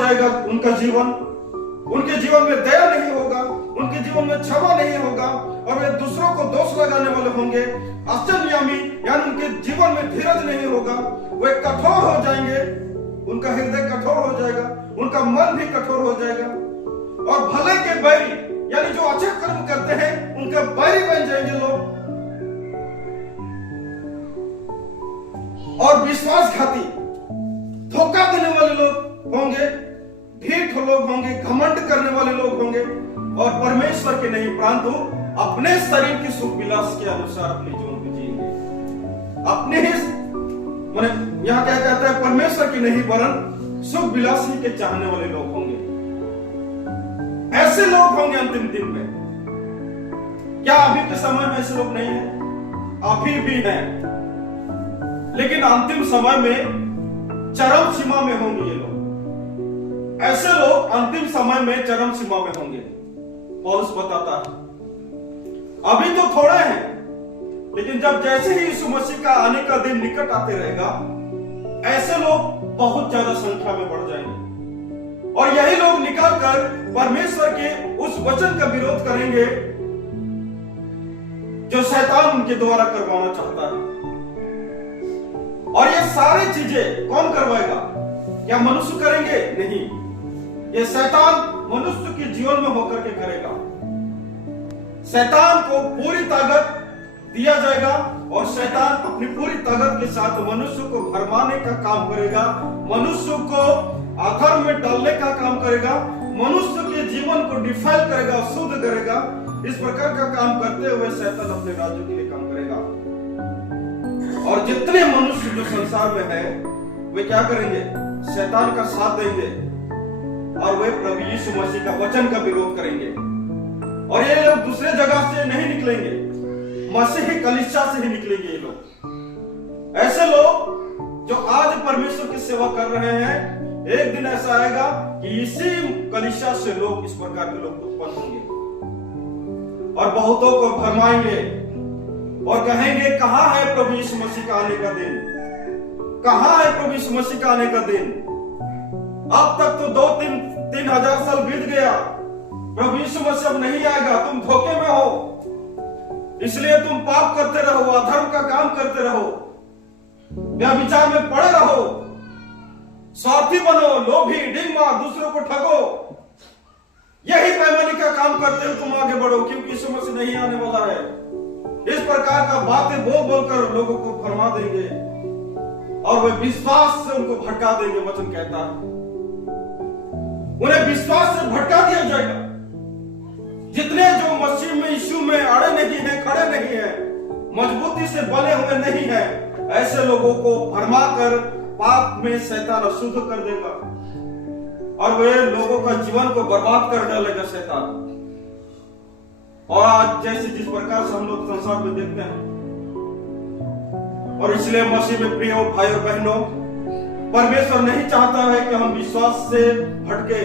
जाएगा उनका जीवन, उनके जीवन में दया नहीं होगा, उनके जीवन में क्षमा नहीं होगा और वे दूसरों को दोष लगाने वाले होंगे। अष्टनियमी यानी उनके जीवन में धीरज नहीं होगा, वे कठोर हो जाएंगे, उनका हृदय कठोर हो जाएगा, उनका मन भी कठोर हो जाएगा। और भले के बैरी यानी जो अच्छे कर्म करते हैं उनके बैरी बन जाएंगे लोग। और विश्वासघाती, धोखा देने वाले लोग होंगे, ढीठ लोग होंगे, घमंड करने वाले लोग होंगे और परमेश्वर के नहीं परंतु अपने शरीर की सुख विलास के अनुसार अपने जीवन को जिएंगे। अपने ही माने यहाँ क्या कहता है, परमेश्वर की नहीं वरन सुख विलास ही के चाहने वाले लोग होंगे। ऐसे लोग होंगे अंतिम दिन में। क्या अभी के समय में ऐसे लोग नहीं है? अभी भी हैं, लेकिन अंतिम समय में चरम सीमा में होंगे ये लोग। ऐसे लोग अंतिम समय में चरम सीमा में होंगे। पौलुस बताता है अभी तो थोड़े हैं, लेकिन जब जैसे ही यीशु मसीह का आने का दिन निकट आते रहेगा, ऐसे लोग बहुत ज्यादा संख्या में बढ़ जाएंगे और यही लोग निकलकर परमेश्वर के उस वचन का विरोध करेंगे जो शैतान उनके द्वारा करवाना चाहता है। और ये सारी चीजें कौन करवाएगा? क्या मनुष्य करेंगे? नहीं, ये शैतान मनुष्य के जीवन में होकर के करेगा। शैतान को पूरी ताकत दिया जाएगा और शैतान अपनी पूरी ताकत के साथ मनुष्य को भरमाने का काम करेगा, मनुष्य को अधर्म में डालने का काम करेगा, मनुष्य के जीवन को डिफाइल करेगा, शुद्ध करेगा। इस प्रकार का काम करते हुए शैतान अपने राज्य के लिए काम करेगा। और जितने मनुष्य जो संसार में है वे क्या करेंगे? शैतान का साथ देंगे और वे प्रभु यीशु मसीह का वचन का विरोध करेंगे। और ये लोग दूसरे जगह से नहीं निकलेंगे, मसीही कलीसिया से ही निकलेंगे ये लोग। ऐसे लोग जो आज परमेश्वर की सेवा कर रहे हैं, एक दिन ऐसा आएगा कि इसी कलीसिया से लोग, इस प्रकार के लोग उत्पन्न होंगे और बहुतों को भरमाएंगे और कहेंगे कहां है प्रभु यीशु मसीह का आने का दिन? कहां है प्रभु यीशु मसीह का आने का दिन? अब तक तो 2-3 हजार साल बीत गया, प्रभु यीशु मसीह अब नहीं आएगा, तुम धोखे में हो, इसलिए तुम पाप करते रहो, अधर्म का काम करते रहो, व्यभिचार में पड़े रहो, स्वार्थी बनो, लोभी, डिंगमा, दूसरों को ठगो, यही पैमाने का काम करते हो तुम आगे बढ़ो, क्योंकि यीशु मसीह नहीं आने वाला है। इस प्रकार का बातें बोल बोलकर लोगों को भरमा देंगे और वे विश्वास से उनको भटका देंगे। वचन कहता है उन्हें विश्वास से भटका दिया जाएगा। जितने जो मसीह में, यीशु में अड़े नहीं है, खड़े नहीं है, मजबूती से बने हुए नहीं है, ऐसे लोगों को भरमा कर पाप में शैतान अशुद्ध कर देगा और वे लोगों का जीवन को बर्बाद कर डालेगा शैतान। और आज जैसे जिस प्रकार से हम लोग संसार में देखते हैं, और इसलिए मसीह में प्रिय भाई और बहनों, परमेश्वर नहीं चाहता है कि हम विश्वास से भटके।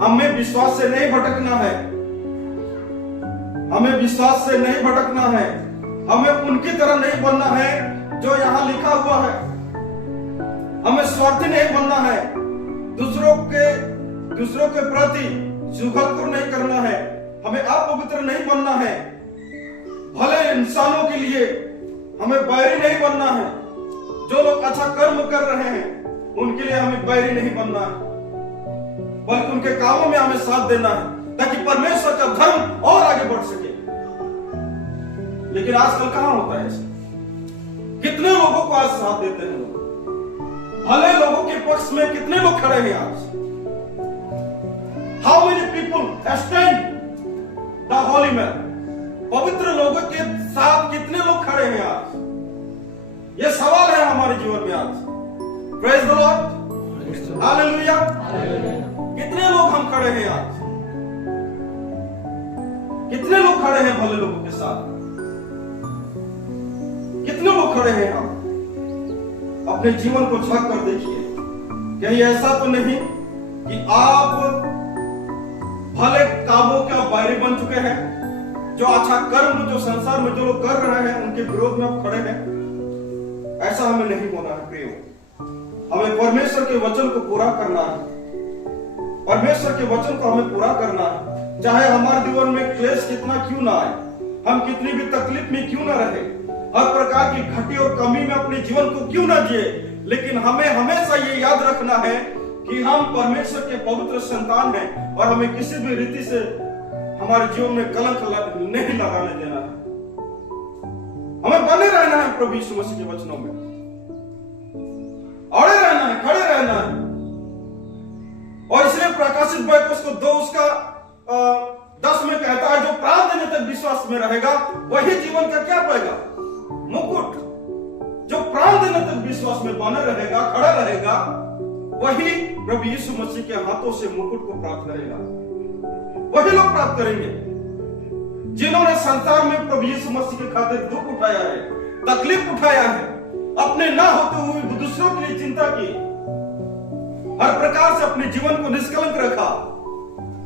हमें विश्वास से नहीं भटकना है, हमें विश्वास से नहीं भटकना है, हमें उनकी तरह नहीं बनना है जो यहां लिखा हुआ है। हमें स्वार्थी नहीं बनना है, दूसरों के प्रति जुगलखोर नहीं करना है, हमें अपवित्र नहीं बनना है, भले इंसानों के लिए हमें बैरी नहीं बनना है। जो लोग अच्छा कर्म कर रहे हैं उनके लिए हमें बैरी नहीं बनना है, बल्कि उनके कामों में हमें साथ देना है ताकि परमेश्वर का धर्म और आगे बढ़ सके। लेकिन आजकल कहां होता है ऐसा? कितने लोगों को आज साथ देते हैं लोग? भले लोगों के पक्ष में कितने लोग खड़े हैं आज? How many people stand the Holi man? पवित्र लोगों के साथ कितने लोग खड़े हैं आज? यह सवाल है हमारे जीवन में आज। Praise the Lord, hallelujah. कितने लोग हम खड़े हैं आज? कितने लोग खड़े हैं भले लोगों के साथ? कितने लोग खड़े हैं हम? अपने जीवन को झांक कर देखिए, कहीं ऐसा तो नहीं कि आप भले कामों के बैरी बन चुके हैं, जो अच्छा कर्म जो संसार में जो लोग कर रहे हैं उनके विरोध में आप खड़े हैं? ऐसा हमें नहीं होना है प्रियो। हमें परमेश्वर के वचन को पूरा करना है। परमेश्वर के वचन को हमें पूरा करना है, चाहे हमारे जीवन में क्लेश कितना क्यों ना आए, हम कितनी भी तकलीफ में क्यों ना रहे, हर प्रकार की घटी और कमी में अपने जीवन को क्यों ना जिए, लेकिन हमें हमेशा ये याद रखना है कि हम परमेश्वर के पवित्र संतान हैं और हमें किसी भी रीति से हमारे जीवन में कलंक नहीं लगाने देना है। हमें बने रहना है प्रभु यीशु मसीह के वचनों में, अड़े रहना है, खड़े रहना है। और इसलिए प्रकाशित बाइबल उसको 2:10 में कहता है, जो प्राण देने तक विश्वास में रहेगा वही जीवन का क्या पाएगा? मुकुट। जो प्राण देने तक विश्वास में बने रहेगा, खड़ा रहेगा, वही प्रभु यीशु मसीह के हाथों से मुकुट को प्राप्त करेगा। वही लोग प्राप्त करेंगे जिन्होंने संसार में प्रभु यीशु मसीह के खातिर दुख उठाया है, तकलीफ उठाया है, अपने ना होते हुए दूसरों के लिए चिंता की, हर प्रकार से अपने जीवन को निष्कलंक रखा,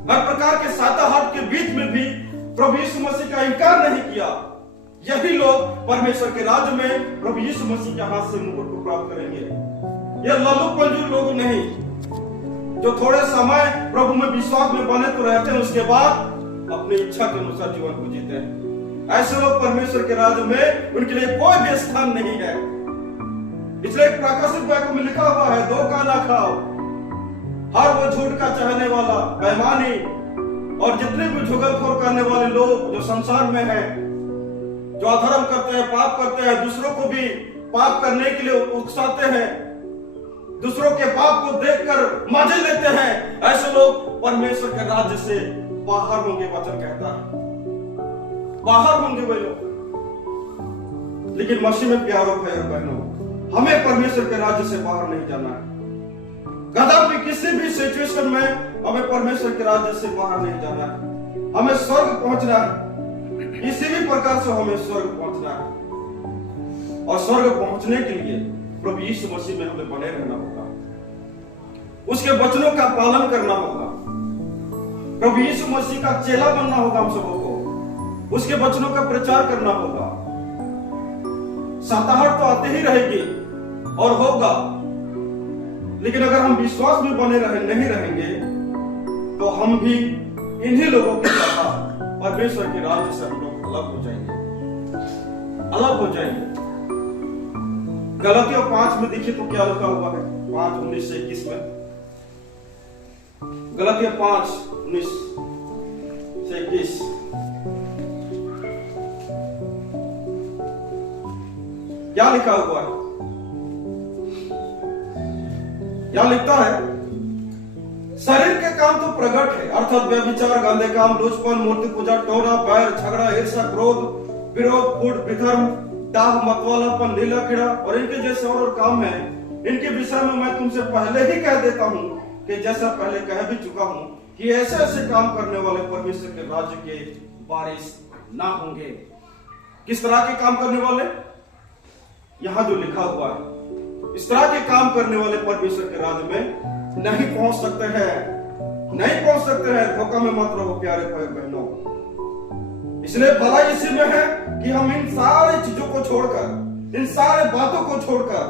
हर प्रकार के साताहाट के बीच में भी प्रभु यीशु मसीह का इनकार नहीं किया। यही लोग परमेश्वर के राज्य में प्रभु यीशु मसीह के हाथ से मुकुट को प्राप्त करेंगे। ये लल्लू पंजू लोग नहीं, जो थोड़े समय प्रभु में विश्वास में बने तो रहते हैं, उसके बाद अपनी इच्छा के अनुसार जीवन को जीते हैं। ऐसे लोग परमेश्वर के राज्य में उनके लिए कोई भी स्थान नहीं है। इसलिए प्रकाशित बाइबल में लिखा हुआ है, धोखा ना खाओ। हर वो झूठ का चाहने वाला, बेईमानी और जितने भी जुगलखोर करने वाले लोग जो संसार में हैं, जो अधर्म करते हैं, पाप करते हैं, दूसरों को भी पाप करने के लिए उकसाते हैं, दूसरों के पाप को देखकर मजे लेते हैं, ऐसे लोग परमेश्वर के राज्य से बाहर होंगे। वचन कहता है बाहर होंगे वे लोग। लेकिन मसीह में प्यारों भाइयों बहनों, हमें परमेश्वर के राज्य से बाहर नहीं जाना है। कदापि किसी भी सिचुएशन में हमें परमेश्वर के राज्य से बाहर नहीं जाना है। हमें स्वर्ग पहुंचना है, किसी भी प्रकार से हमें स्वर्ग पहुंचना है। और स्वर्ग पहुंचने के लिए प्रभु यीशु मसीह में हमें बने रहना होगा, उसके वचनों का पालन करना होगा, प्रभु यीशु मसीह का चेला बनना होगा हम सबों को, उसके वचनों का प्रचार करना होगा। साताहाट तो आते ही रहेगी और होगा, लेकिन अगर हम विश्वास में बने नहीं रहेंगे तो हम भी इन्हीं लोगों की तरह परमेश्वर के राज्य से हम लोग अलग हो जाएंगे, अलग हो जाएंगे। गलातियों 5 में देखिए तो क्या लिखा हुआ है, 5:19 से 21 में। गलातियों 5:19 से 21। क्या लिखा हुआ है? क्या लिखता है? शरीर के काम तो प्रकट है, अर्थात व्यभिचार, गंदे काम, लुचपन, मूर्ति पूजा, टोना, बैर, झगड़ा, ईर्ष्या, क्रोध, विरोध, फूट, विधर्म, डाह, मतवालापन, लीला कीड़ा और इनके जैसे और काम है। इनके विषय में मैं तुमसे पहले ही कह देता हूं कि जैसा पहले कह भी चुका हूं कि ऐसे ऐसे काम करने वाले परमेश्वर के राज्य के वारिस ना होंगे। किस तरह के काम करने वाले? यहां जो लिखा हुआ है, इस तरह के काम करने वाले परमेश्वर के राज्य में नहीं पहुंच सकते हैं, नहीं पहुंच सकते हैं। धोखा में मत रहो प्यारे भाई बहनों। इसलिए भलाई इसी में है कि हम इन सारी चीजों को छोड़कर, इन सारे बातों को छोड़कर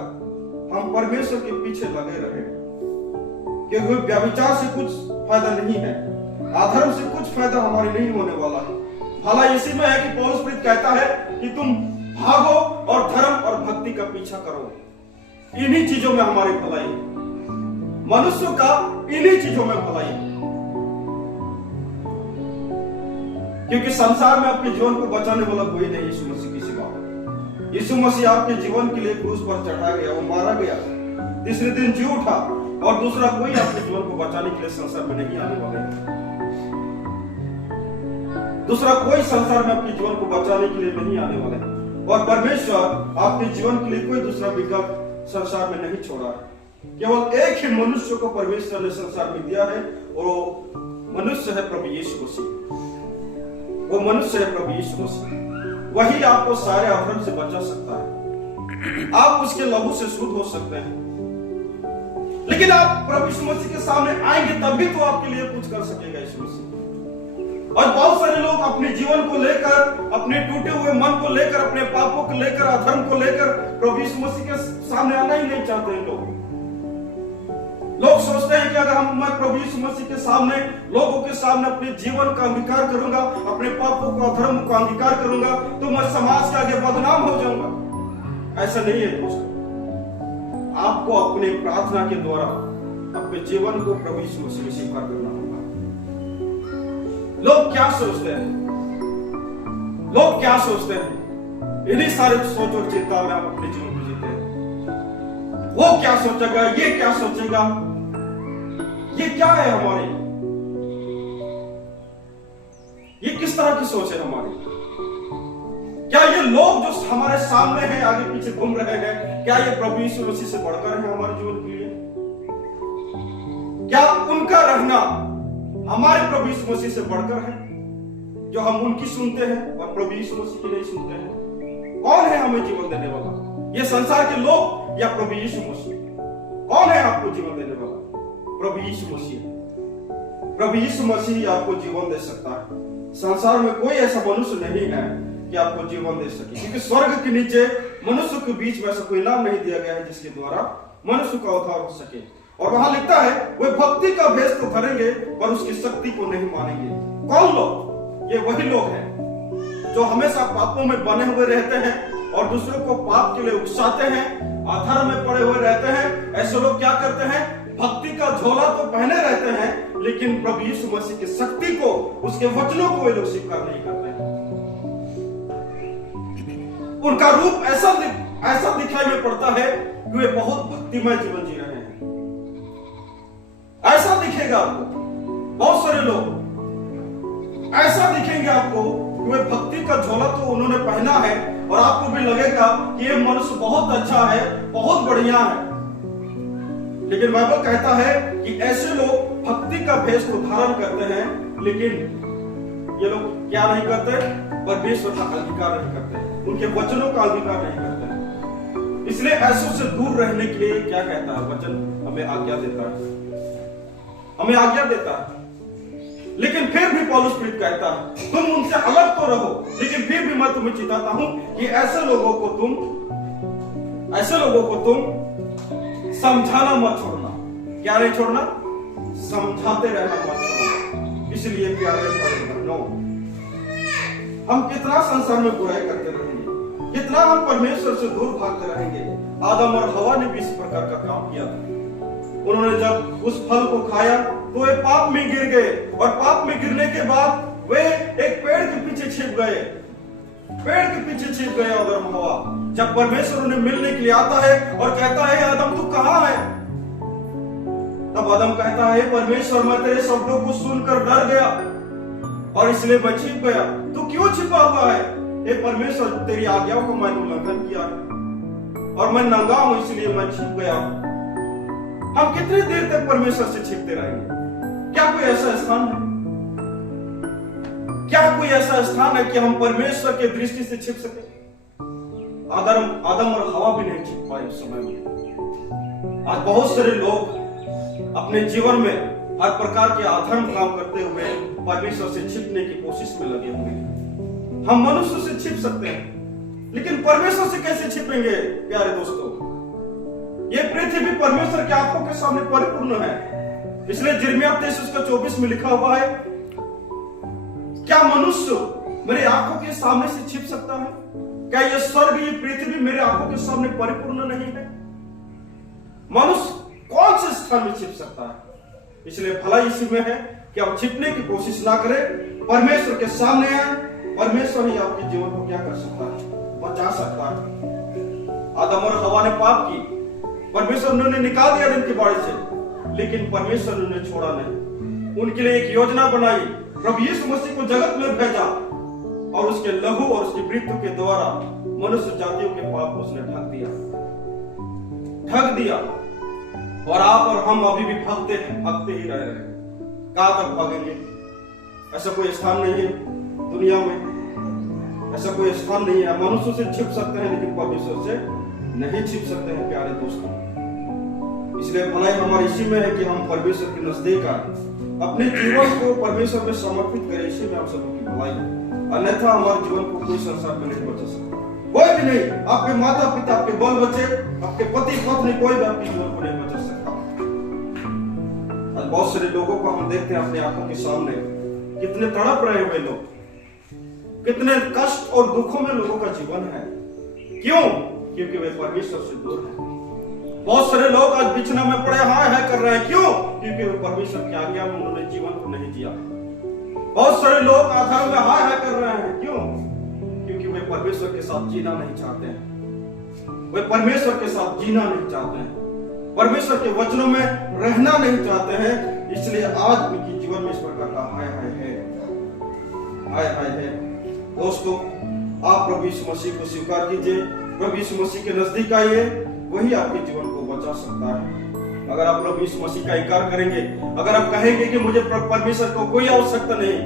हम परमेश्वर के पीछे लगे रहे, क्योंकि व्यभिचार से कुछ फायदा नहीं है, अधर्म से कुछ फायदा हमारे नहीं होने वाला है। भलाई इसी में है कि पौलुस प्रेरित कहता है कि तुम भागो और धर्म और भक्ति का पीछा करो। इन्हीं चीजों में हमारी भलाई है, मनुष्य का इन्हीं चीजों में भलाई है। क्योंकि संसार में अपने जीवन को बचाने वाला कोई नहीं यीशु मसीह की सिवा। यीशु मसीह आपके जीवन के लिए क्रूस पर चढ़ा गया, वो मारा गया, तीसरे दिन जी उठा, और दूसरा कोई आपके जीवन को बचाने के लिए संसार में नहीं आने वाला है। दूसरा कोई संसार में आपके जीवन को बचाने के लिए नहीं आने वाला है। और परमेश्वर आपके जीवन के लिए कोई दूसरा विकल्प संसार में नहीं छोड़ा है। केवल एक ही मनुष्य को परमेश्वर ने संसार में दिया है, और वो मनुष्य है प्रभु यीशु मसीह। वो मनुष्य है प्रभु यीशु मसीह। वही आपको सारे अधर्म से बचा सकता है। आप उसके लहू से शुद्ध हो सकते हैं। लेकिन आप प्रभु यीशु मसीह के सामने आएंगे तभी तो आपके लिए कुछ कर सकेगा यीशु मसीह। और बहुत सारे लोग अपने जीवन को लेकर, अपने टूटे हुए मन को लेकर, अपने पापों को लेकर, अधर्म को लेकर प्रभु यीशु मसीह के सामने आना ही नहीं चाहते हैं लोग। लोग सोचते हैं कि अगर मैं प्रभु यीशु मसीह के सामने, लोगों के सामने अपने जीवन का अंगीकार करूंगा, अपने पापों को, अधर्म को अंगीकार करूंगा, तो मैं समाज के आगे बदनाम हो जाऊंगा। ऐसा नहीं है दोस्तों। आपको अपने प्रार्थना के द्वारा अपने जीवन को प्रभु यीशु मसीह में स्वीकार करना होगा। लोग क्या सोचते हैं? लोग क्या सोचते हैं? इन्हीं सारे सोच और चिंता में आप अपने जीवन को जीते हैं। वो क्या सोचेगा, ये क्या सोचेगा, ये क्या है हमारी, ये किस तरह की सोच है हमारी? क्या ये लोग जो हमारे सामने हैं, आगे पीछे घूम रहे हैं, क्या ये प्रभु यीशु मसीह से बढ़कर है हमारे जीवन के लिए? क्या उनका रहना हमारे प्रभु यीशु मसीह से बढ़कर है, जो हम उनकी सुनते हैं और प्रभु यीशु मसीह की नहीं सुनते हैं? कौन है हमें जीवन देने वाला? ये संसार के लोग या प्रभु यीशु मसीह? कौन है आपको जीवन देने वाला? प्रभु यीशु मसीह। प्रभु यीशु मसीह आपको जीवन दे सकता है। संसार में कोई ऐसा मनुष्य नहीं है कि आपको जीवन दे सके, क्योंकि स्वर्ग के नीचे मनुष्य के बीच में ऐसा कोई नाम नहीं दिया गया है जिसके द्वारा मनुष्य का उद्धार हो सके। और वहां लिखता है वे भक्ति का भेष तो धरेंगे पर उसकी शक्ति को नहीं मानेंगे। कौन लोग? ये वही लोग हैं जो हमेशा पापों में बने हुए रहते हैं और दूसरों को पाप के लिए उकसाते हैं, अधर्म में पड़े हुए रहते हैं। ऐसे लोग क्या करते हैं? भक्ति का झोला तो पहने रहते हैं, लेकिन प्रभु यीशु मसीह की शक्ति को, उसके वचनों को वे लोग स्वीकार नहीं करते हैं। उनका रूप ऐसा दिखाई में पड़ता है कि वे बहुत भक्तिमय जीवन जी रहे हैं। ऐसा दिखेगा आपको, बहुत सारे लोग ऐसा दिखेंगे आपको कि वे भक्ति का झोला तो उन्होंने पहना है और आपको भी लगेगा कि ये मनुष्य बहुत अच्छा है, बहुत बढ़िया है। लेकिन बाइबल कहता है कि ऐसे लोग भक्ति का भेष को धारण करते हैं, लेकिन ये लोग क्या नहीं करते? परमेश्वर का अंगीकार नहीं करते, उनके वचनों का अंगीकार नहीं करते। इसलिए ऐसों से दूर रहने के लिए क्या कहता है वचन? हमें आज्ञा देता है, हमें आज्ञा देता है। लेकिन फिर भी पौलुस प्रेरित कहता है तुम उनसे अलग तो रहो, लेकिन फिर भी मैं तुम्हें चिताता हूं कि ऐसे लोगों को तुम समझाना मत छोड़ना। क्या नहीं छोड़ना? समझाते रहना मत छोड़ना। इसलिए प्यारे बहनों, हम कितना संसार में बुराई करते रहेंगे, कितना हम परमेश्वर से दूर भागते रहेंगे। आदम और हवा ने भी इस प्रकार का काम किया था। उन्होंने जब उस फल को खाया तो वे पाप में गिर गए, और पाप में गिरने के बाद वे एक पेड़ के पीछे छिप गए। आदम और हवा, जब परमेश्वर उन्हें मिलने के लिए आता है और कहता है आदम तू कहां है, तब आदम कहता है परमेश्वर मैं तेरे शब्दों को सुनकर डर गया और इसलिए मैं छिप गया। तू क्यों छिपा हुआ है? हे परमेश्वर, तेरी आज्ञाओं को मैंने उल्लंघन किया है और मैं नंगा हूं, इसलिए मैं छिप गया। हम कितनी देर तक परमेश्वर से छिपते रहेंगे? क्या कोई ऐसा स्थान है? क्या कोई ऐसा स्थान है कि हम परमेश्वर के दृष्टि से छिप सके? आदम और हवा भी नहीं छिप पाए उस समय में। आज बहुत सारे लोग अपने जीवन में हर प्रकार के अधर्म काम करते हुए परमेश्वर से छिपने की कोशिश में लगे हुए हैं। हम मनुष्य से छिप सकते हैं, लेकिन परमेश्वर से कैसे छिपेंगे? प्यारे दोस्तों, ये पृथ्वी परमेश्वर की आंखों के सामने परिपूर्ण है। इसलिए यिर्मयाह 23:24 में लिखा हुआ है, क्या मनुष्य मेरे आंखों के सामने से छिप सकता है? क्या यह स्वर्ग, ये पृथ्वी मेरे आंखों के सामने परिपूर्ण नहीं है? मनुष्य कौन से स्थान में छिप सकता है? इसलिए भला इसी में है कि आप छिपने की कोशिश ना करें, परमेश्वर के सामने आए। परमेश्वर ही आपके जीवन को क्या कर सकता है? बचा सकता है। आदम और हवा ने पाप की, परमेश्वर ने उन्हें निकाल दिया दिन की बाड़ी से, लेकिन परमेश्वर ने उन्हें छोड़ा नहीं। उनके लिए एक योजना बनाई, प्रभु यीशु मसीह को जगत में भेजा और उसके लहू और उसकी मृत्यु के द्वारा मनुष्य जातियों के पाप को उसने ढक दिया। और आप और हम अभी भी भागते ही रह रहे हैं। कहां तक भागेंगे? ऐसा कोई स्थान नहीं है दुनिया में, ऐसा कोई स्थान नहीं है। मनुष्य से छिप सकते हैं, लेकिन परमेश्वर से नहीं छिप सकते हैं प्यारे दोस्तों। इसलिए भलाई हमारी इसी में है कि हम परमेश्वर के नजदीक आए, अपने जीवन को परमेश्वर में समर्पित करें। इसी में हम सबों की भलाई है। अन्यथा हमारे जीवन को कोई संसार में नहीं बचा सकता, कोई भी नहीं। आपके माता पिता, आपके बाल बच्चे, आपके पति पत्नी, कोई भी आपके जीवन को नहीं बचा सकता। आज बहुत सारे लोगों को हम देखते हैं अपनी आंखों के सामने, कितने तड़प रहे हुए लोग, कितने कष्ट और दुखों में लोगों का जीवन है। क्यों? क्योंकि वे परमेश्वर से दूर हैं। बहुत सारे लोग आज बिछना में पड़े हाय हाय कर रहे हैं। क्यों? क्योंकि वे परमेश्वर की आज्ञा में उन्होंने जीवन को नहीं जिया। बहुत सारे लोग आधार में हाय हाय कर रहे हैं। क्यों? क्योंकि वे परमेश्वर के साथ जीना नहीं चाहते हैं। वे परमेश्वर के साथ जीना नहीं चाहते हैं, परमेश्वर के वचनों में रहना नहीं चाहते हैं। इसलिए आज उनके जीवन में इस प्रकार का हाय हाय है, हाय हाय है। दोस्तों, आप प्रभु यीशु मसीह को स्वीकार कीजिए, प्रभु यीशु मसीह के नजदीक आइए, वही आपके जीवन को बचा सकता है। अगर आप प्रभु यीशु मसीह का इनकार करेंगे, अगर आप कहेंगे कि मुझे परमेश्वर को कोई आवश्यकता नहीं,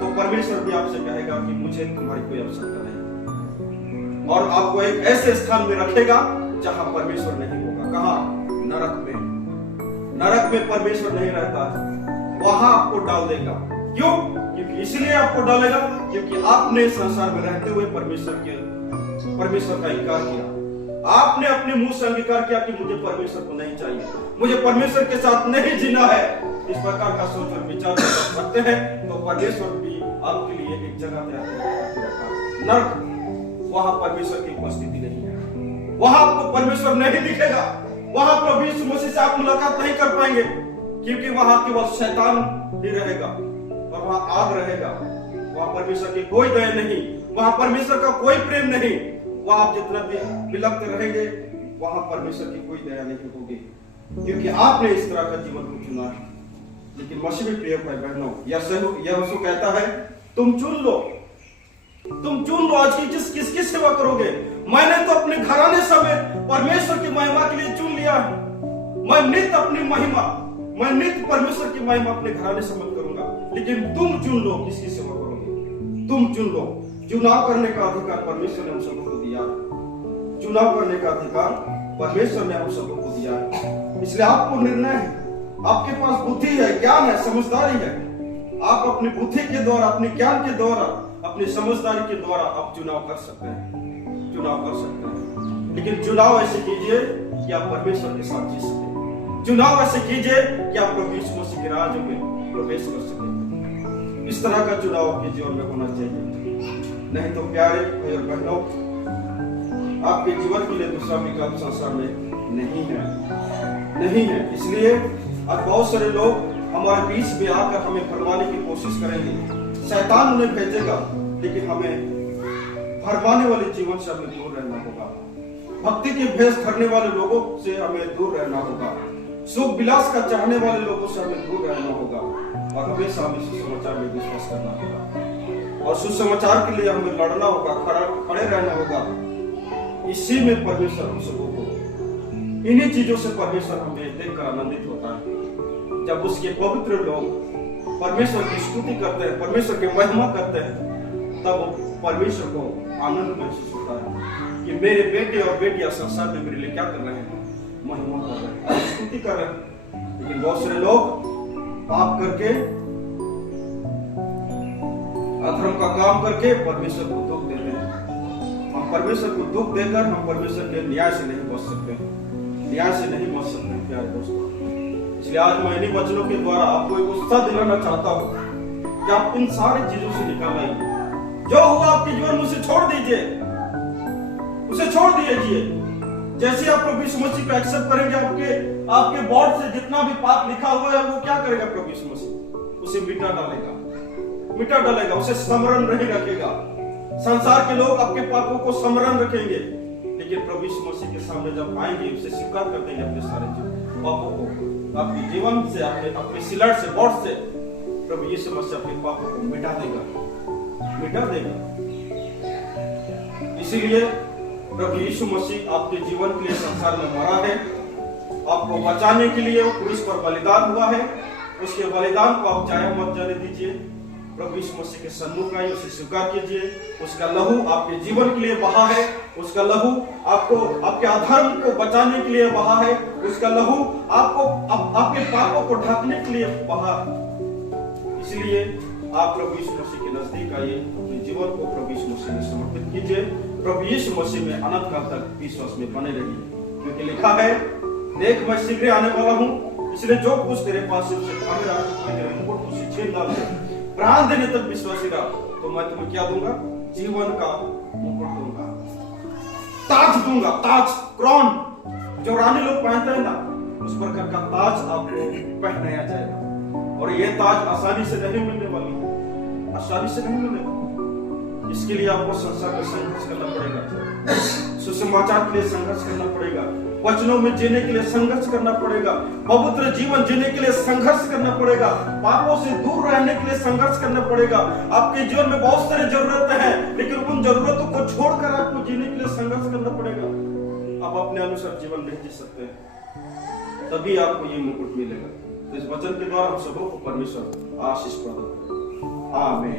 तो परमेश्वर भी आपसे कहेगा कि मुझे तुम्हारी कोई आवश्यकता नहीं, और आपको एक ऐसे स्थान में रखेगा जहां परमेश्वर नहीं होगा। कहां? नरक में। नरक में परमेश्वर नहीं रहता है, वहां आपको डाल देगा। क्यों? क्योंकि इसलिए आपको डालेगा क्योंकि आपने संसार में रहते हुए परमेश्वर का इनकार किया। आपने अपने मुंह से अंगीकार किया कि मुझे परमेश्वर को नहीं चाहिए, मुझे परमेश्वर के साथ नहीं जीना है। इस प्रकार का सोच और विचार कर सकते हैं तो परमेश्वर भी आपके लिए एक जगह तैयार करके रखा है, नरक। वहां परमेश्वर की उपस्थिति नहीं है, वहां आपको परमेश्वर नहीं दिखेगा, वहां प्रभु यीशु मसीह से आप मुलाकात नहीं कर पाएंगे, क्योंकि वहां केवल शैतान ही रहेगा और वहां आग रहेगा। वहां परमेश्वर की कोई दया नहीं, वहां परमेश्वर का कोई प्रेम नहीं। वहां आप जितना भी बिलखते रहेंगे, वहां परमेश्वर की कोई दया नहीं होगी, क्योंकि आपने इस तरह का जीवन को चुना है। लेकिन मसीह में प्रिय भाई बहनों, यहोशू कहता है तुम चुन लो, तुम चुन लो आज की किसकी सेवा करोगे। मैंने तो अपने घराने समेत परमेश्वर की महिमा के लिए चुन लिया है। मैं नित्य परमेश्वर की महिमा अपने घराने समेत करूंगा। लेकिन तुम चुन लो किसकी सेवा करोगे, तुम चुन लो। चुनाव करने का अधिकार परमेश्वर ने हम सबको दिया, चुनाव करने का अधिकार परमेश्वर ने हम सबको दिया है। इसलिए आपको निर्णय है, आपके पास बुद्धि है, ज्ञान है, समझदारी है। आप अपनी बुद्धि के द्वारा, अपने ज्ञान के द्वारा, अपनी समझदारी के द्वारा आप चुनाव कर सकते हैं, चुनाव कर सकते हैं। लेकिन चुनाव ऐसे कीजिए कि आप परमेश्वर के साथ जी सके। चुनाव ऐसे कीजिए कि आप प्रभु यीशु मसीह के राज में प्रवेश कर सके। इस तरह का चुनाव आपके जीवन में होना चाहिए। नहीं तो प्यारे भाई और बहनों, आपके जीवन के लिए दूसरा विकल्प संसार में नहीं है। इसलिए आज बहुत सारे लोग हमारे बीच में आकर हमें भरमाने की कोशिश करेंगे। शैतान उन्हें भेजेगा, लेकिन हमें भरमाने वाले जीवन से हमें दूर रहना होगा। भक्ति के भेष धरने वाले लोगों से हमें दूर रहना होगा। सुख विलास का चाहने वाले लोगों से हमें दूर रहना होगा, और हमेशा हमें सुसमाचार में विश्वास करना होगा, और सुसमाचार के लिए हमें लड़ना होगा, खड़े रहना होगा। इसी में परमेश्वर हम सबको, इन्हीं चीजों से परमेश्वर हमें देखकर आनंदित होता है। जब उसके पवित्र लोग परमेश्वर की स्तुति करते हैं, परमेश्वर की महिमा करते हैं, तब परमेश्वर को आनंद महसूस होता है कि मेरे बेटे और बेटियां संसार में मेरे लिए क्या कर रहे हैं, महिमा कर रहे हैं, स्तुति कर रहे हैं। लेकिन बहुत सारे लोग पाप करके, अधर्म का काम करके परमेश्वर को दुख देते हैं। हम परमेश्वर को दुख देकर हम परमेश्वर के न्याय से नहीं बच सकते, न्याय से नहीं बच सकते प्यारे दोस्तों। इसलिए आज मैं इन्हीं वचनों के द्वारा आपको एक उत्साह दिलाना चाहता हूँ कि आप इन सारी चीजों से निकाल आइए। जो हुआ आपके जीवन में उसे छोड़ दीजिए, उसे छोड़ दीजिए। जैसे आप प्रभु यीशु मसीह को एक्सेप्ट करेंगे, आपके बोर्ड से जितना भी पाप लिखा हुआ है वो क्या करेगा प्रभु यीशु मसीह? उसे मिटा डालेगा, उसे स्मरण नहीं रखेगा। संसार के लोग आपके पापों को स्मरण रखेंगे, लेकिन प्रभु यीशु मसीह के सामने जब आएंगे, उसे स्वीकार कर देंगे अपने सारे पापों को, अपने जीवन से, अपने सिलट से, बोर्ड से, प्रभु यीशु मसीह अपने पापों को मिटा देगा। इसीलिए प्रभु यीशु मसीह आपके जीवन के लिए संसार में मरा है, आपको बचाने के लिए वो क्रूस पर बलिदान हुआ है। उसके बलिदान को आप जाया मत जाने दीजिए। प्रभु यीशु मसीह के सन्मुख आइए, उसे स्वीकार कीजिए। उसका लहू आपके जीवन के लिए बहा है, उसका लहू आपको आपके अधर्म को बचाने के लिए बहा है, उसका लहू आपको आपके पापों को ढकने के लिए बहा। इसलिए आप प्रभु यीशु मसीह के नजदीक आइए, अपने जीवन को प्रभु यीशु मसीह में समर्पित कीजिए। प्रभु यीशु मसीह में अनंत काल तक विश्वास में बने रहिए, क्योंकि लिखा है, देख मैं शीघ्र आने वाला हूँ, इसलिए जो कुछ तेरे पास है उसे थामे रख, मैं तेरे मुकुट को छीन डालूंगा। प्राण देने तक विश्वासी रहा तो मैं तुम्हें क्या दूंगा? जीवन का मुकुट दूंगा, ताज दूंगा, ताज, क्रॉन जो रानी लोग पहनते हैं ना, उस प्रकार का ताज आपको पहनाया जाएगा। और ये ताज आसानी से नहीं मिलने वाली, आसानी से नहीं मिलेगा। इसके लिए आपको संसार में संघर्ष करना पड़ेगा, सुसमाचार के लिए संघर्ष करना पड़ेगा, वचनों में जीने के लिए संघर्ष करना पड़ेगा, पवित्र जीवन जीने के लिए संघर्ष करना पड़ेगा, पापों से दूर रहने के लिए संघर्ष करना पड़ेगा। आपके जीवन में बहुत सारी जरूरतें हैं, लेकिन उन जरूरतों को छोड़कर आपको जीने के लिए संघर्ष करना पड़ेगा। आप अपने अनुसार जीवन नहीं जी सकते, तभी आपको ये मुकुट मिलेगा। तो इस वचन के द्वारा हम सबों को परमेश्वर आशीष प्रदान करें। आमीन।